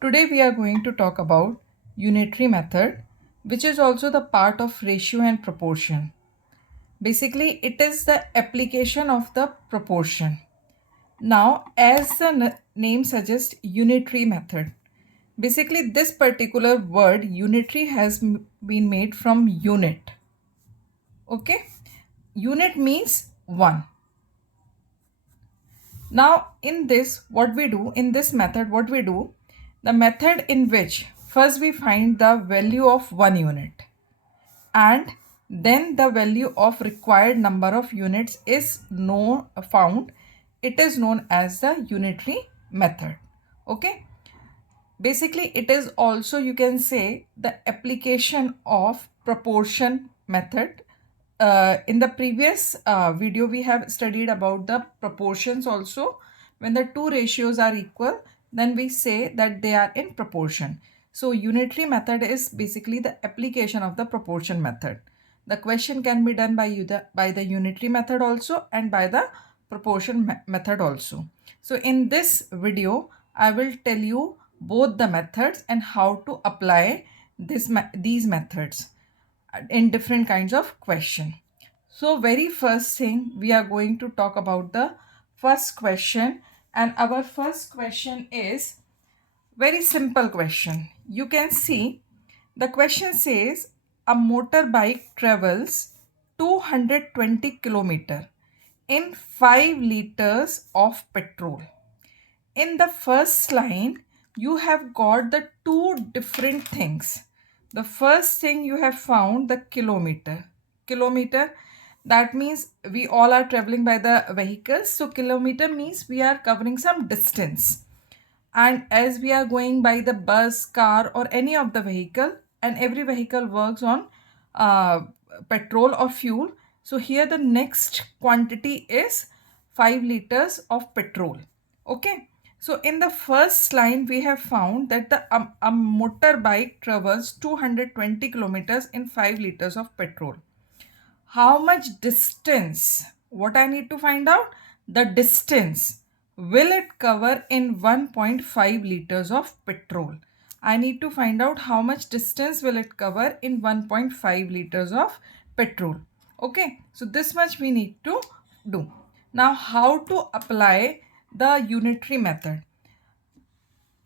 Today we are going to talk about unitary method, which is also the part of ratio and proportion. Basically, it is the application of the proportion. Now, as the name suggests, unitary method. Basically, this particular word unitary has been made from unit. Okay, unit means one. Now, in this, what we do, in this method, what we do, the method in which first we find the value of 1 unit and then the value of required number of units is found. It is known as the unitary method. Okay. Basically, it is also, you can say, the application of proportion method. In the previous video, we have studied about the proportions also. When the two ratios are equal, then we say that they are in proportion. So unitary method is basically the application of the proportion method. The question can be done by the unitary method also and by the proportion method also. So in this video, I will tell you both the methods and how to apply these methods in different kinds of question. So very first thing, we are going to talk about the first question, and our first question is very simple question. You can see the question says a motorbike travels 220 kilometer in 5 liters of petrol. In the first line, you have got the two different things. The first thing you have found the kilometer. Kilometer, that means we all are traveling by the vehicles. So kilometer means we are covering some distance. And as we are going by the bus, car or any of the vehicle, and every vehicle works on uh, petrol or fuel. So here the next quantity is 5 liters of petrol. Okay. So in the first line, we have found that a motorbike travels 220 kilometers in 5 liters of petrol. How much distance? What I need to find out? The distance. Will it cover in 1.5 liters of petrol? I need to find out how much distance will it cover in 1.5 liters of petrol. Okay, so this much we need to do. Now, how to apply the unitary method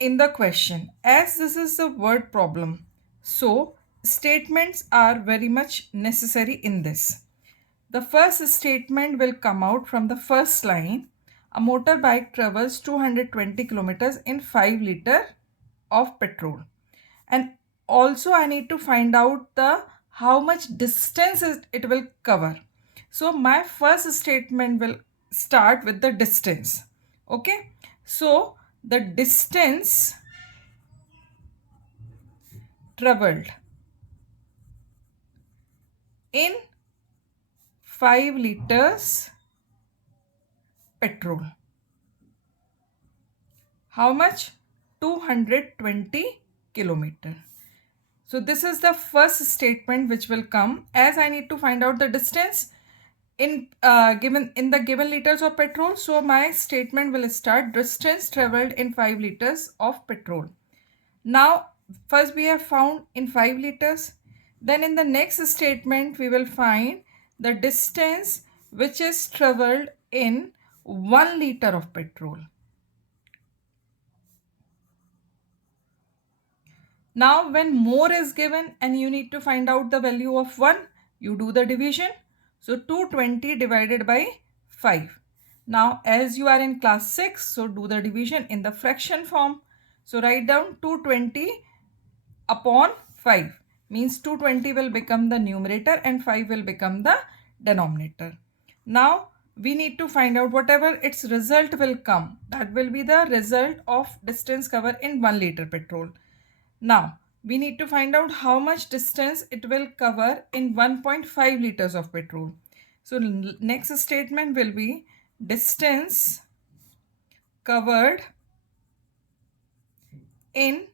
in the question? As this is a word problem, so statements are very much necessary in this. The first statement will come out from the first line. A motorbike travels 220 kilometers in 5 liter of petrol. And also I need to find out the how much distance it will cover. So my first statement will start with the distance. Okay. So the distance traveled in 5 liters petrol. How much? 220 kilometer. So this is the first statement which will come as I need to find out the distance in the given liters of petrol. So my statement will start distance traveled in 5 liters of petrol. Now first we have found in 5 liters. Then in the next statement we will find the distance which is traveled in 1 liter of petrol. Now when more is given and you need to find out the value of 1, you do the division. So 220 divided by 5. Now as you are in class 6, so do the division in the fraction form. So write down 220 upon 5 means 220 will become the numerator and 5 will become the denominator. Now we need to find out whatever its result will come. That will be the result of distance covered in 1 liter petrol. Now, we need to find out how much distance it will cover in 1.5 liters of petrol. So, next statement will be distance covered in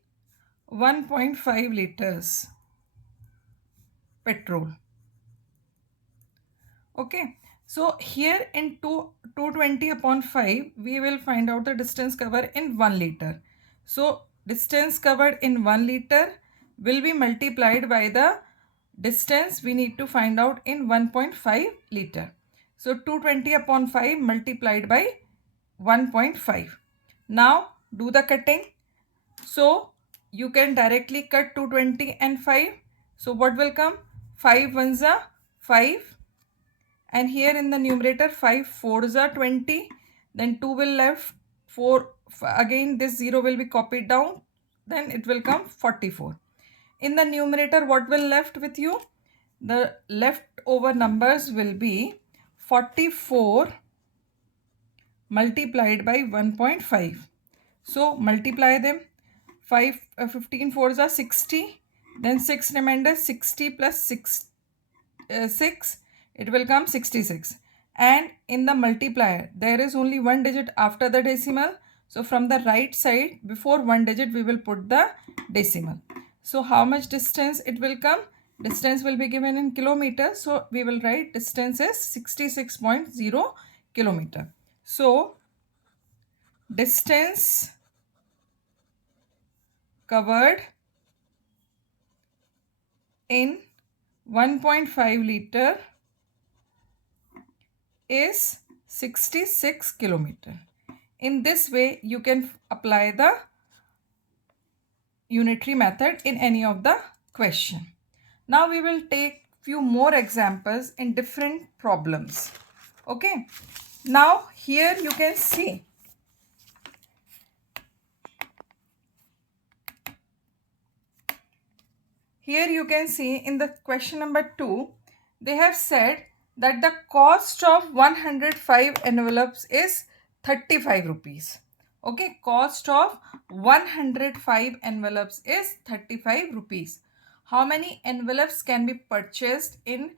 1.5 liters petrol. Okay. So, here in 220 upon 5, we will find out the distance covered in 1 liter. So, distance covered in 1 liter will be multiplied by the distance we need to find out in 1.5 liter. So 220 upon 5 multiplied by 1.5. Now do the cutting. So you can directly cut 220 and 5. So what will come? 5 ones are 5, and here in the numerator 5 fours are 20, then 2 will left, 4 again this 0 will be copied down, then it will come 44. In the numerator what will left with you? The leftover numbers will be 44 multiplied by 1.5. So multiply them. 15 fours are 60, then 6 remainder, 60 plus 6, it will come 66. And in the multiplier there is only one digit after the decimal, so from the right side before one digit we will put the decimal. So how much distance it will come? Distance will be given in kilometers, so we will write distance is 66.0 kilometer. So distance covered in 1.5 liter is 66 kilometer. In this way you can apply the unitary method in any of the question. Now we will take few more examples in different problems. Okay. Now here you can see in the question number 2, they have said that the cost of 105 envelopes is 35 rupees. Okay, cost of 105 envelopes is 35 rupees. How many envelopes can be purchased in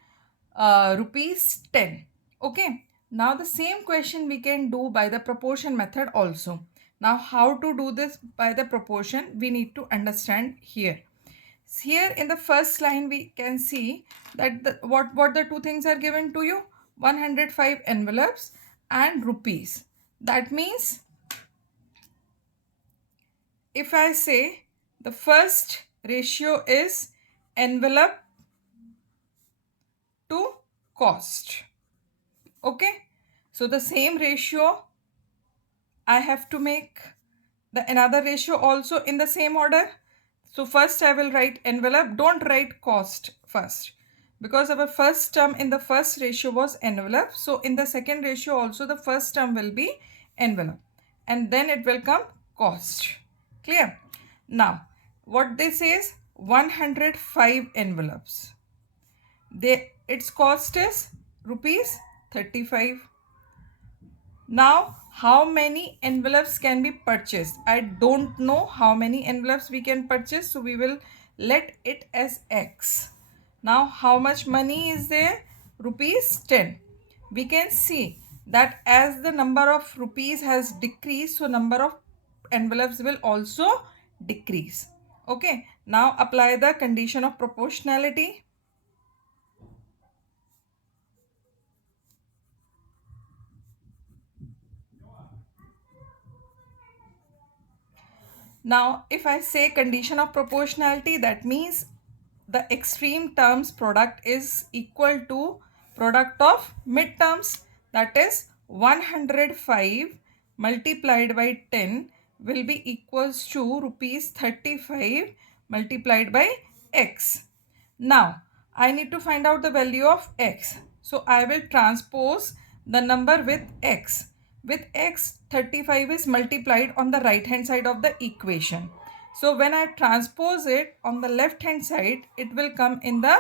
rupees 10? Okay, now the same question we can do by the proportion method also. Now how to do this by the proportion we need to understand here. Here in the first line we can see that what the two things are given to you: 105 envelopes and rupees. That means if I say the first ratio is envelope to cost. Okay, so the same ratio I have to make the another ratio also in the same order. So first I will write envelope. Don't write cost first, because our first term in the first ratio was envelope. So in the second ratio also the first term will be envelope, and then it will come cost. Clear? Now what this is, 105 envelopes. Its cost is rupees 35. Now how many envelopes can be purchased? I don't know how many envelopes we can purchase, so we will let it as X. Now how much money is there? Rupees 10. We can see that as the number of rupees has decreased, so number of envelopes will also decrease. Okay, now apply the condition of proportionality. Now, if I say condition of proportionality, that means the extreme terms product is equal to product of midterms. That is 105 multiplied by 10 will be equals to rupees 35 multiplied by X. Now, I need to find out the value of X. So, I will transpose the number with X. With X, 35 is multiplied on the right hand side of the equation. So when I transpose it on the left hand side, it will come in the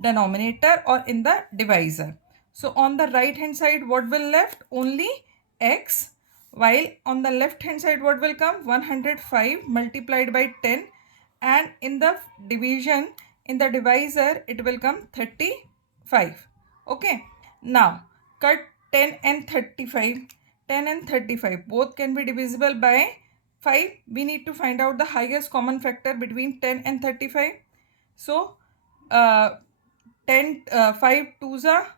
denominator or in the divisor. So on the right hand side, what will left? Only X. While on the left hand side, what will come? 105 multiplied by 10. And in the division, in the divisor, it will come 35. Okay. Now cut 10 and 35. 10 and 35 both can be divisible by 5. We need to find out the highest common factor between 10 and 35. So 5 2s are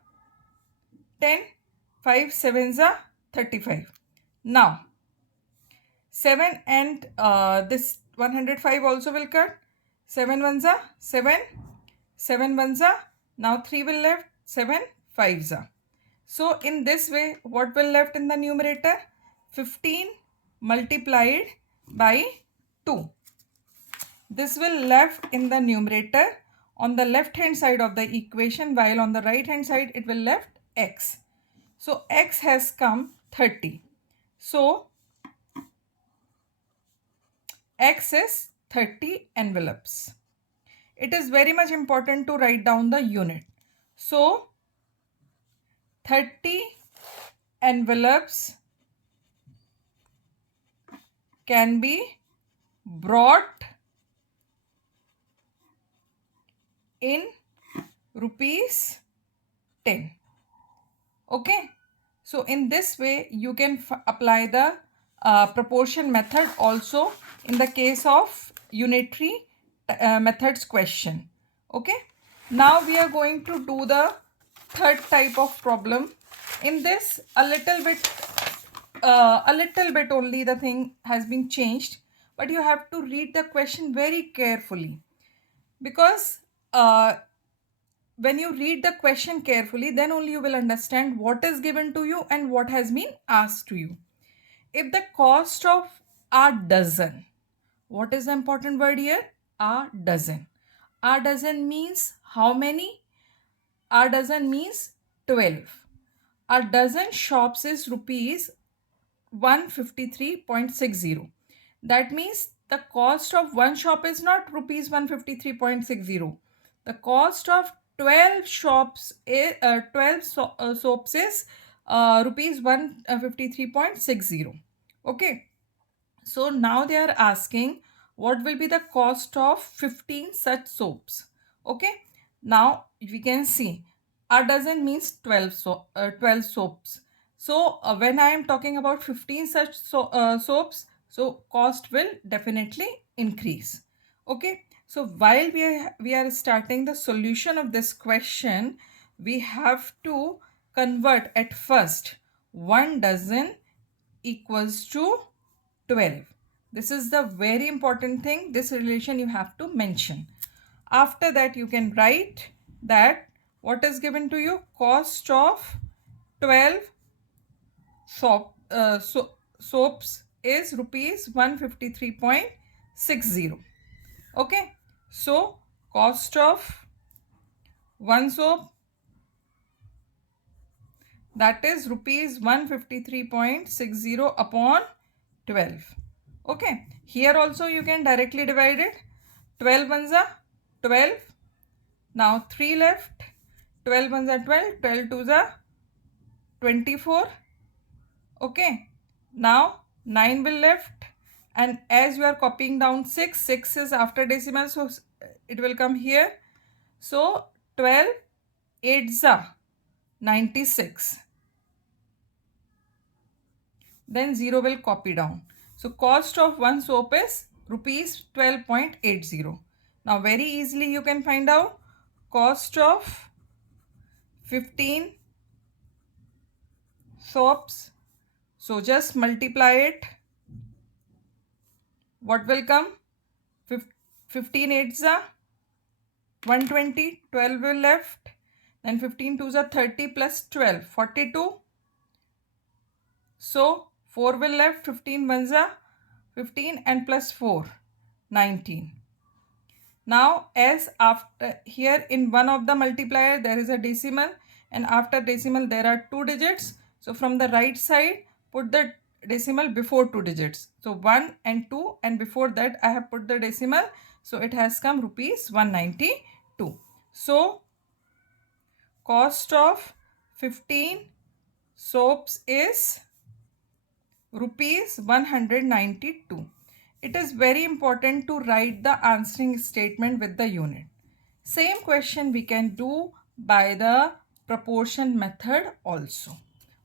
10, 5 7s are 35. Now 7 and this 105 also will cut. 7 ones are 7. 7 ones are. Now 3 will left. 7 fives are. So in this way, what will left in the numerator? 15 multiplied by 2. This will left in the numerator on the left hand side of the equation, while on the right hand side it will left x. So x has come 30. So x is 30 envelopes. It is very much important to write down the unit. So 30 envelopes can be brought in rupees 10. Okay. So in this way you can apply the proportion method also in the case of unitary methods question. Okay. Now we are going to do the third type of problem. In this a little bit only the thing has been changed, but you have to read the question very carefully, because when you read the question carefully, then only you will understand what is given to you and what has been asked to you. If the cost of a dozen, what is the important word here? A dozen. A dozen means how many? A dozen means 12. A dozen shops is rupees 153.60. That means the cost of one shop is not rupees 153.60. The cost of 12 shops is 12 soaps is rupees 153.60. Okay. So now they are asking what will be the cost of 15 such soaps. Okay. Now we can see a dozen means 12 soaps. So when I am talking about 15 such soaps, so cost will definitely increase. Okay. So while we are starting the solution of this question, we have to convert at first 1 dozen equals to 12. This is the very important thing. This relation you have to mention. After that you can write that what is given to you? Cost of 12 soaps is rupees 153.60. Okay. So cost of one soap, that is rupees 153.60 upon 12. Okay. Here also you can directly divide it. 12 ones are 12. Now 3 left. 12 ones are 12. 12 twos are 24. Okay. Now 9 will left. And as you are copying down 6, 6 is after decimal, so it will come here. So 12 8s are 96. Then 0 will copy down. So cost of one soap is rupees 12.80. Now very easily you can find out cost of 15 soaps. So just multiply it. What will come? 15 8s are 120. 12 will left. Then 15 2s are 30 plus 12, 42. So 4 will left. 15 ones are 15 and plus 4, 19. Now as after here in one of the multiplier there is a decimal, and after decimal there are 2 digits. So from the right side put the decimal before 2 digits. So 1 and 2, and before that I have put the decimal. So it has come rupees 192. So cost of 15 soaps is rupees 192. It is very important to write the answering statement with the unit. Same question we can do by the proportion method also.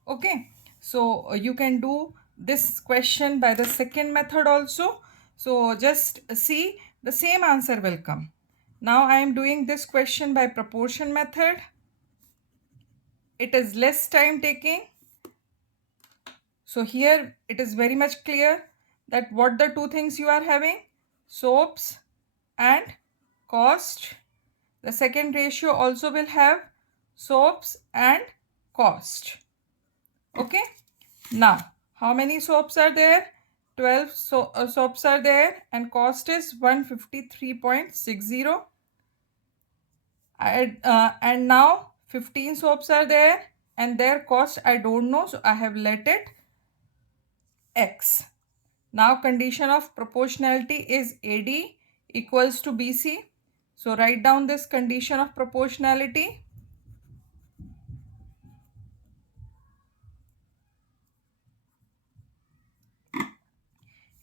Okay. So you can do this question by the second method also. So just see, the same answer will come. Now I am doing this question by proportion method. It is less time taking. So here it is very much clear that what the two things you are having. soaps and cost. The second ratio also will have soaps and cost. Okay. Now, how many soaps are there? 12 soaps are there and cost is 153.60. And now 15 soaps are there and their cost I don't know, so I have let it X. Now condition of proportionality is AD equals to BC. So write down this condition of proportionality.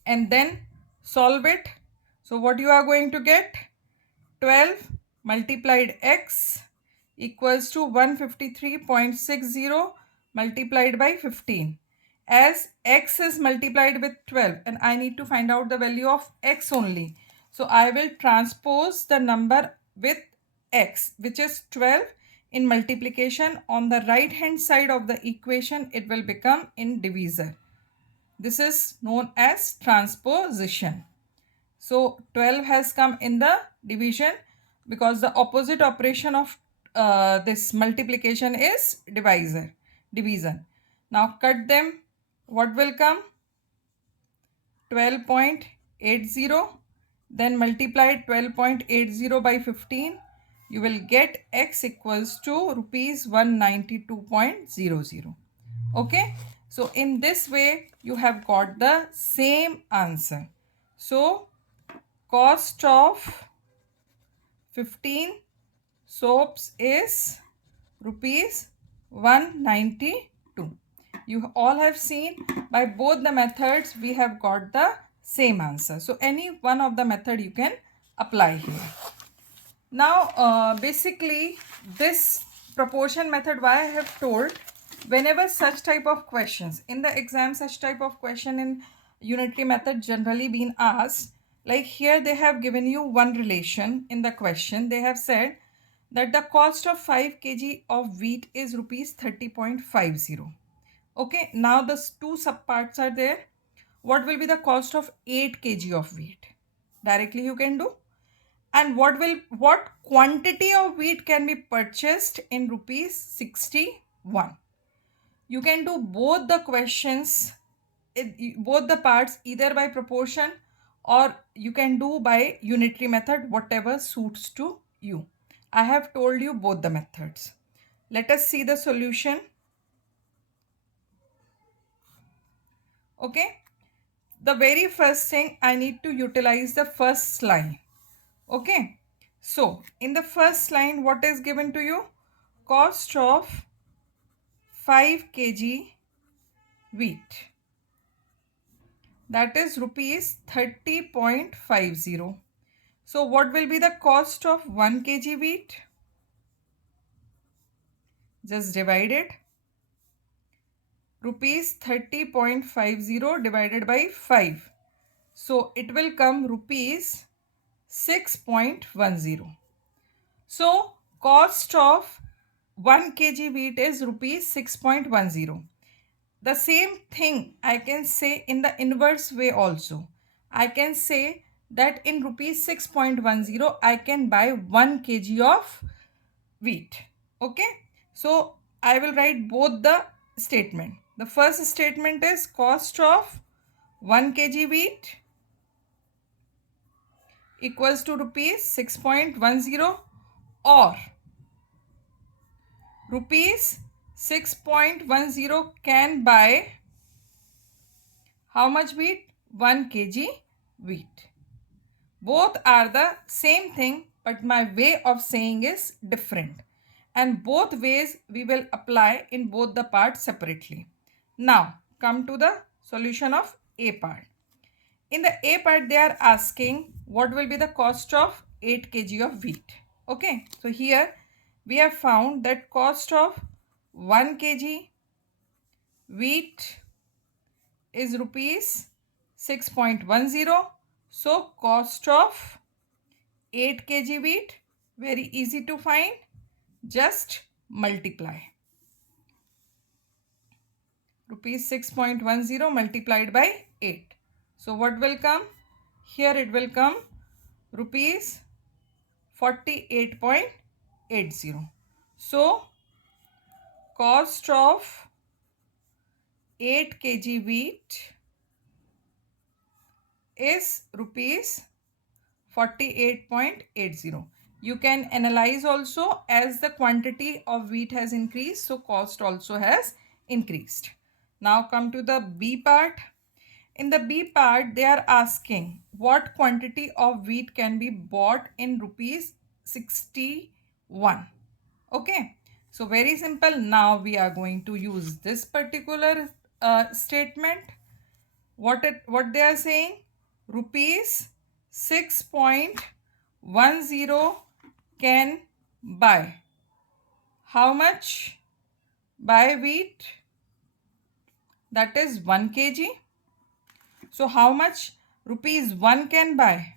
And then solve it. So what you are going to get? 12 multiplied X equals to 153.60 multiplied by 15. As X is multiplied with 12 and I need to find out the value of X only. So I will transpose the number with X, which is 12 in multiplication. On the right hand side of the equation, it will become in divisor. This is known as transposition. So 12 has come in the division because the opposite operation of this multiplication is division. Now cut them. What will come? 12.80. Then multiply 12.80 by 15. You will get X equals to rupees 192.00. Okay. So in this way you have got the same answer. So cost of 15 soaps is rupees 192. You all have seen by both the methods we have got the same answer. So any one of the method you can apply here. Now basically this proportion method, why I have told, whenever such type of questions in the exam, such type of question in unitary method generally been asked, like here they have given you one relation in the question. They have said that the cost of 5 kg of wheat is rupees 30.50. Okay, now the two subparts are there. What will be the cost of 8 kg of wheat? Directly you can do. And what quantity of wheat can be purchased in rupees 61? You can do both the questions, both the parts, either by proportion or you can do by unitary method, whatever suits to you. I have told you both the methods. Let us see the solution. Okay. The very first thing, I need to utilize the first line. Okay. So in the first line, what is given to you? Cost of 5 kg wheat. That is rupees 30.50. So what will be the cost of 1 kg wheat? Just divide it. Rupees 30.50 divided by 5. So it will come rupees 6.10. So cost of 1 kg wheat is rupees 6.10. The same thing I can say in the inverse way also. I can say that in rupees 6.10 I can buy 1 kg of wheat. Okay. So I will write both the statement. The first statement is cost of 1 kg wheat equals to rupees 6.10 or rupees 6.10 can buy how much wheat? 1 kg wheat. Both are the same thing, but my way of saying is different. And both ways we will apply in both the parts separately. Now, come to the solution of A part. In the A part, they are asking what will be the cost of 8 kg of wheat. Okay, so here we have found that cost of 1 kg wheat is rupees 6.10. So cost of 8 kg wheat, very easy to find, just multiply. Rupees 6.10 multiplied by 8. So what will come? Here it will come rupees 48.80. So cost of 8 kg wheat is rupees 48.80. You can analyze also, as the quantity of wheat has increased, so cost also has increased. Now come to the B part. In the B part, they are asking what quantity of wheat can be bought in rupees 61. Okay, so very simple. Now we are going to use this particular statement. What they are saying? Rupees 6.10 can buy. How much? Buy wheat, that is 1 kg. So how much rupees 1 can buy?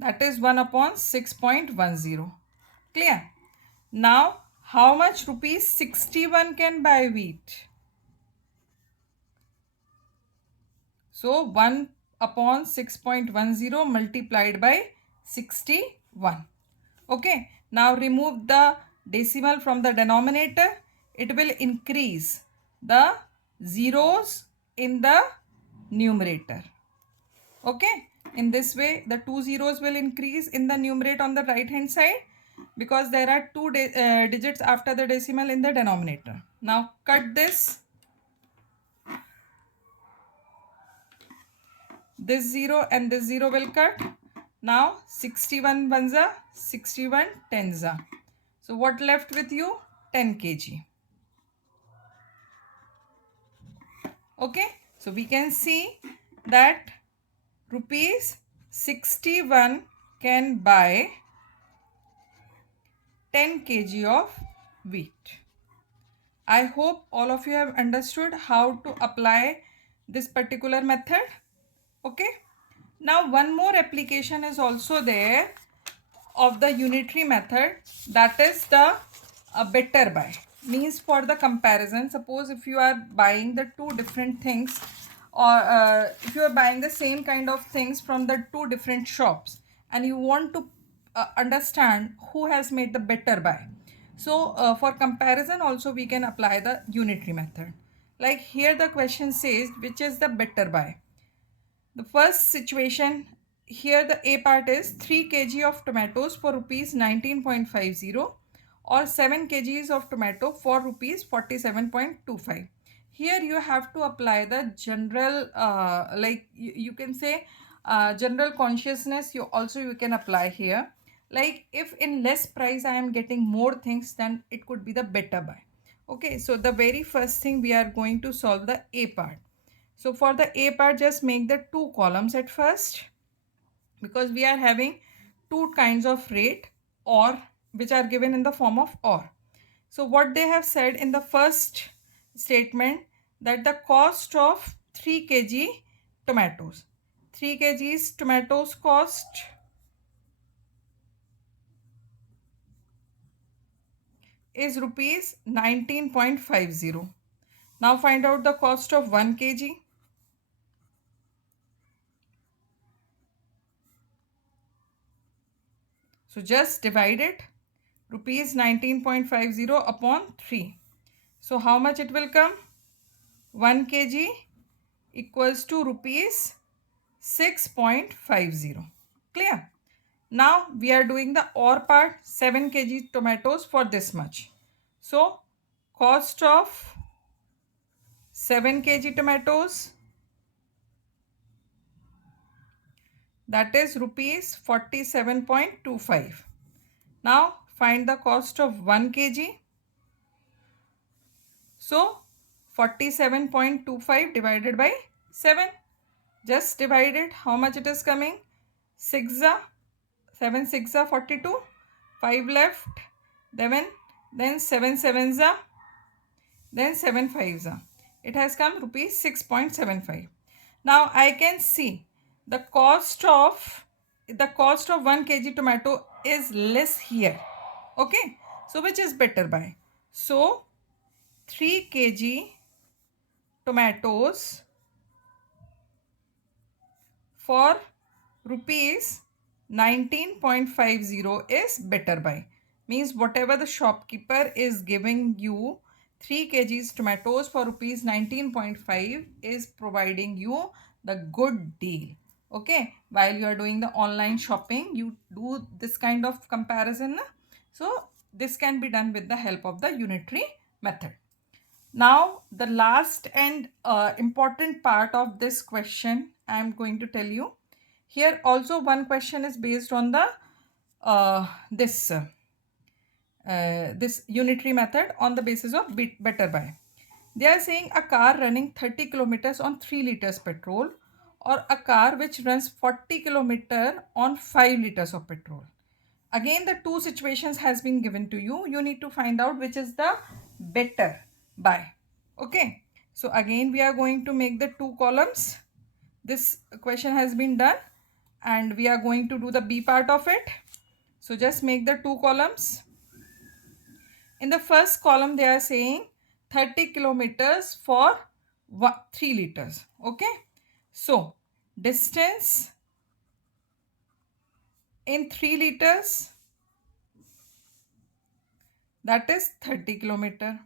That is 1 upon 6.10. Clear? Now how much rupees 61 can buy wheat? So 1 upon 6.10 multiplied by 61. Okay. Now remove the decimal from the denominator. It will increase the zeros in the numerator. Okay. In this way, the two zeros will increase in the numerator on the right hand side, because there are two digits after the decimal in the denominator. Now cut this. This 0 and this 0 will cut. Now 61 ones 61 tens. So what left with you? 10 kg. Okay. So we can see that rupees 61 can buy 10 kg of wheat. I hope all of you have understood how to apply this particular method. Okay. Now one more application is also there of the unitary method, that is the better buy. Means for the comparison, suppose if you are buying the two different things, or if you are buying the same kind of things from the two different shops, and you want to understand who has made the better buy. So for comparison also we can apply the unitary method. Like here the question says which is the better buy. The first situation, here the A part is 3 kg of tomatoes for rupees 19.50 or 7 kgs of tomato for rupees 47.25. Here you have to apply the general, like you can say general consciousness. You can apply here. Like if in less price I am getting more things, then it could be the better buy. Okay, so the very first thing we are going to solve the A part. So for the A part, just make the two columns at first, because we are having two kinds of rate, or which are given in the form of or. So what they have said in the first statement, that the cost of 3 kg tomatoes, 3 kgs tomatoes cost is rupees 19.50. Now find out the cost of 1 kg. So just divide it, rupees 19.50 upon 3. So how much it will come? 1 kg equals to rupees 6.50. Clear? Now we are doing the or part, 7 kg tomatoes for this much. So cost of 7 kg tomatoes, that is rupees 47.25. Now find the cost of 1 kg. So 47.25 divided by 7. Just divide it. How much it is coming? 6 7 6 42. 5 left. Then 7 7 then 7 5 It has come rupees 6.75. Now I can see the cost of 1 kg tomato is less here. Okay. So which is better buy? So 3 kg tomatoes for rupees 19.50 is better buy. Means whatever the shopkeeper is giving you 3 kgs tomatoes for rupees 19.5 is providing you the good deal. Okay, while you are doing the online shopping, you do this kind of comparison. So this can be done with the help of the unitary method. Now, the last and important part of this question, I am going to tell you. Here also one question is based on the this unitary method on the basis of better buy. They are saying a car running 30 kilometers on 3 liters petrol or a car which runs 40 kilometer on 5 liters of petrol. Again, the two situations has been given to you. You need to find out which is the better buy. Okay. So again, we are going to make the two columns. This question has been done and we are going to do the B part of it. So just make the two columns. In the first column, they are saying 30 kilometers for 3 liters. Okay. So distance in 3 liters, that is 30 kilometer.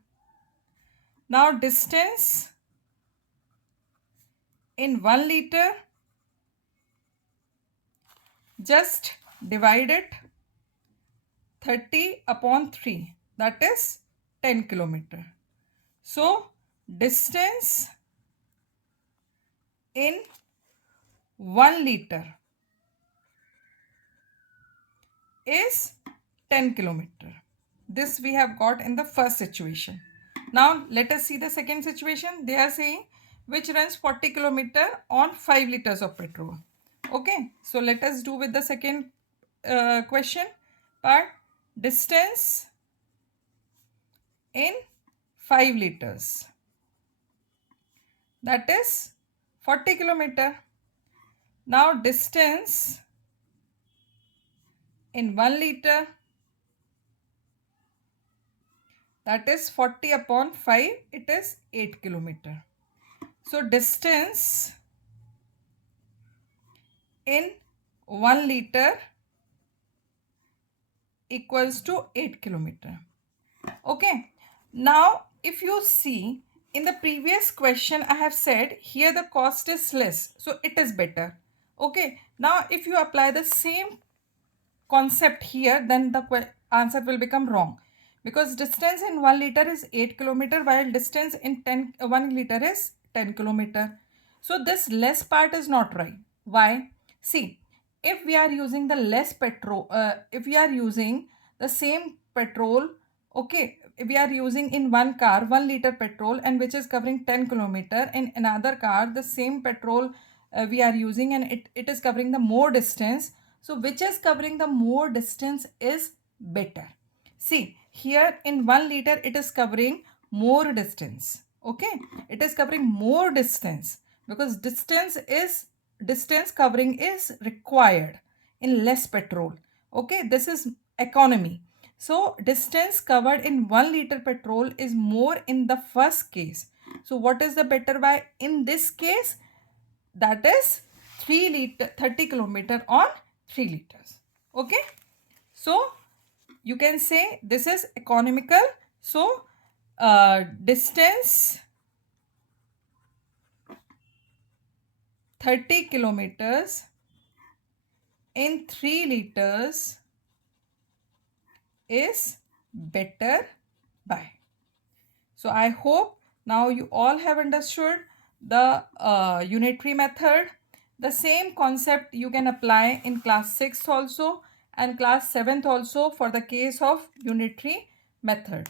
Now distance in 1 liter, just divide it 30 upon 3, that is 10 kilometer. So distance in 1 liter is 10 kilometer. This we have got in the first situation. Now let us see the second situation. They are saying which runs 40 kilometer on 5 liters of petrol. Okay, so let us do with the second question part. Distance in 5 liters, that is 40 kilometer. Now distance in 1 liter, that is 40 upon 5, it is 8 kilometer. So distance in 1 liter equals to 8 kilometer. Okay. Now if you see in the previous question, I have said here the cost is less, so it is better. Okay. Now if you apply the same concept here, then the answer will become wrong, because distance in 1 liter is 8 kilometer while distance in 1 liter is 10 kilometer. So this less part is not right. Why? See, if we are using the less petrol, if we are using the same petrol, okay, we are using in one car 1 liter petrol and which is covering 10 kilometer, in another car the same petrol we are using and it is covering the more distance. So which is covering the more distance is better. See, here in 1 liter it is covering more distance. Okay, it is covering more distance because distance covering is required in less petrol. Okay, this is economy. So distance covered in 1 liter petrol is more in the first case. So what is the better buy in this case? That is 30 kilometer on 3 liters. Okay. So you can say this is economical. So distance 30 kilometers in 3 liters is better buy. So I hope now you all have understood the unitary method. The same concept you can apply in class 6th also and class 7th also for the case of unitary method.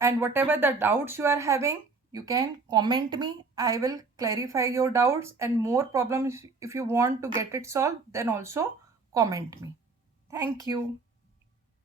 And whatever the doubts you are having, you can comment me. I will clarify your doubts, and more problems if you want to get it solved, then also comment me. Thank you.